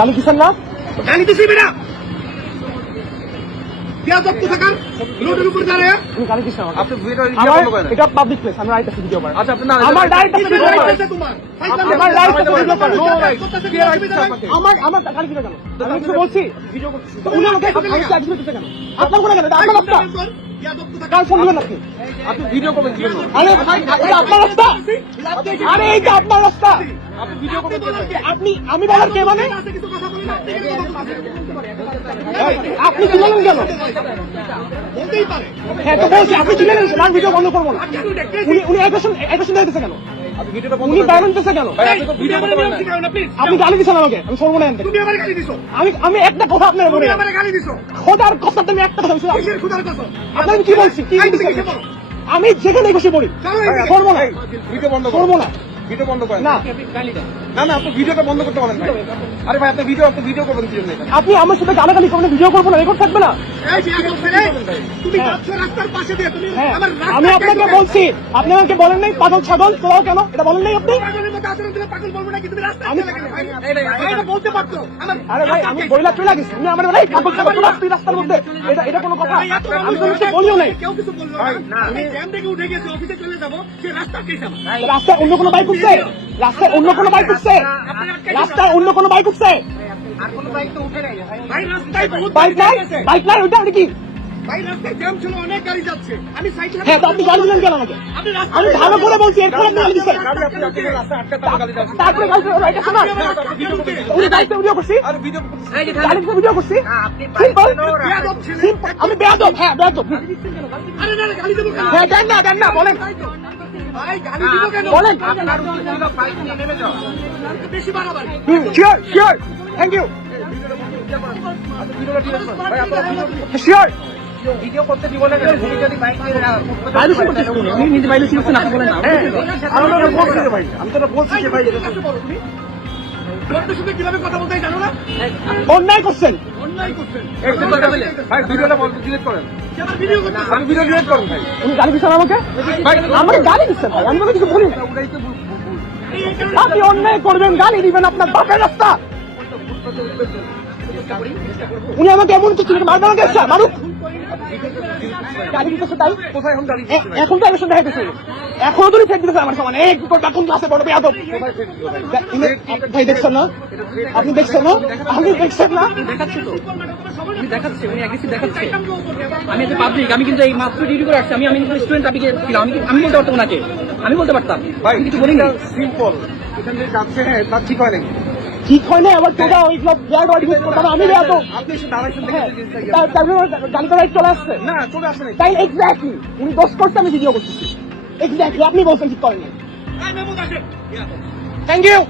গালি না দিছি বেটা এটা পাবলিক প্লেস আমি রাইট আছে ভিডিও আচ্ছা না আমার রাইট আছে কিসের? আমার আছে? আমার আমার গালি কেন? আমি কিছু বলছি। ভিডিও করতেছি তো উনি আমাকে আমি চার্জ দিতে কেন? আপনার কোনো কেন আপনার আপনি আপনি আরে আপনার রাস্তা। আপনি আমি কে মানে? আপনি কেন? হ্যাঁ আপনি দিলেন আমি ভিডিও বন্ধ করব না? উনি উনি দিতেছে কেন? উনি বাইরে দিতেছে কেন? আপনি গালি দিচ্ছেন আমাকে আমি সরবো না এখান থেকে। তুমি আমার গালি দিছো। আমি আমি একটা কথা আপনার বলি। তুমি আমার গালি দিছো। খোদার কথা তুমি একটা কথা আপনার আমি কি বলছি? কি যেখানে বসে পড়ি। করব করব না। ভিডিও বন্ধ করেন। না। না না আপনি ভিডিওটা বন্ধ করতে পারেন ভাই। আরে ভাই আপনি ভিডিও আপনি ভিডিও করবেন কি জন্য? আপনি আমার সাথে গালাগালি করবেন ভিডিও করব না রেকর্ড থাকবে না। হ্যাঁ। রাস্তা আমি আপনাকে বলছি আপনি আমাকে বলেন নাই পাগল ছাগল তোরাও কেন? এটা বলেন নাই আপনি? আমি- চলে গেলে। ভাই? ভাই, এটা বলতে পারতো। আমার আরে ভাই আমি বইলা চলে গেছি। তুমি আমার ভাই পাগল ছাগল তোরা আসবি রাস্তার মধ্যে এটা এটা কোনো কথা। আমি তো কিছু বলিও নাই। কেউ কিছু বলল না। আমি জ্যাম থেকে উঠে গেছি অফিসে চলে যাব সে রাস্তা অন্য কোনো বাইক উঠছে রাস্তায় অন্য কোনো বাইক উঠছে রাস্তায় অন্য কোনো বাইক উঠছে ভাই। রাস্তায় বহুত বাইক নাই? বাইক নাই ওইটা? কি? ভাই রাস্তায় জ্যাম ছিল অনেক গাড়ি যাচ্ছে। আমি সাইকেল হ্যাঁ আমি ভালো করে বলছি এরপর আপনি গালি দিচ্ছেন। তারপর ভিডিও করছি। ভিডিও। সিম্পল আমি বেয়াদব হ্যাঁ বেয়াদব। আরে না না, গালি দেবো কেন? হ্যাঁ দেন না দেন না বলেন। বলেন। থ্যাংক ইউ ভিডিওটা ঠিক আছে ভাই আপনারা ভিডিও শিওর ভিডিও করতে দিব না কেন? তুমি যদি বাইক নিয়ে বাইরে করতেছি আমি নিজে বাইরে শিখছি না বলেন না। আমি তো বলছি ভাই আমি তো বলছি ভাই কীভাবে কথা বলতে জানো না? অন্যায় করছেন। অন্যায় করছেন। ভাই ভিডিওটা বন্ধ ডিলিট করেন। সে আমার ভিডিও করতে আমি ভিডিও ডিলিট করেন ভাই। উনি গালি দিচ্ছেন আমাকে? ভাই আমাকে গালি দিচ্ছেন ভাই আমি কিছু বলি আপনি অন্যায় করবেন গালি দিবেন আপনার বাপের রাস্তা। উনি আমাকে এমন কিছু মারবে আমাকে মারুক। গালি দিতেছে তাই। কোথায় এখন গাড়ি এ- এখন তো এর সঙ্গে হেঁটেছে এখনও তুমি ফেক দিতেছে আমার সমান। এই তোর কোন ক্লাসে পড়বে বেয়াদব ভাই? দেখছেন না? আপনি দেখছেন না? আপনি দেখছেন না? দেখাচ্ছে উনি অ্যাগ্রেসিভ দেখাচ্ছে। আমি একটা পাবলিক আমি কিন্তু এই মাত্র ডিউটি করে আসছি। আমি আমি কিন্তু স্টুডেন্ট আমি ছিলাম। আমি আমি বলতে পারতাম ওনাকে? আমি বলতে পারতাম। ভাই কিছু বলিনি। সিম্পল এখান থেকে যাচ্ছে হ্যাঁ ঠিক হয় নাকি ঠিক হয় না আবার তোরা ওইগুলো ব্যাড ওয়ার্ড ইউজ করতাম আমি তারপরে দেখে হ্যাঁ জিনিসটা ইয়ে। তার- তার জন্য গালি করাই চলে আসছে। না চলে আসে নাই। তাই এক্স্যাক্টলি উনি দোষ করছে আমি ভিডিও করতেছি। এক্স্যাক্টলি আপনি বলছেন ঠিক করেন থ্যাংক ইউ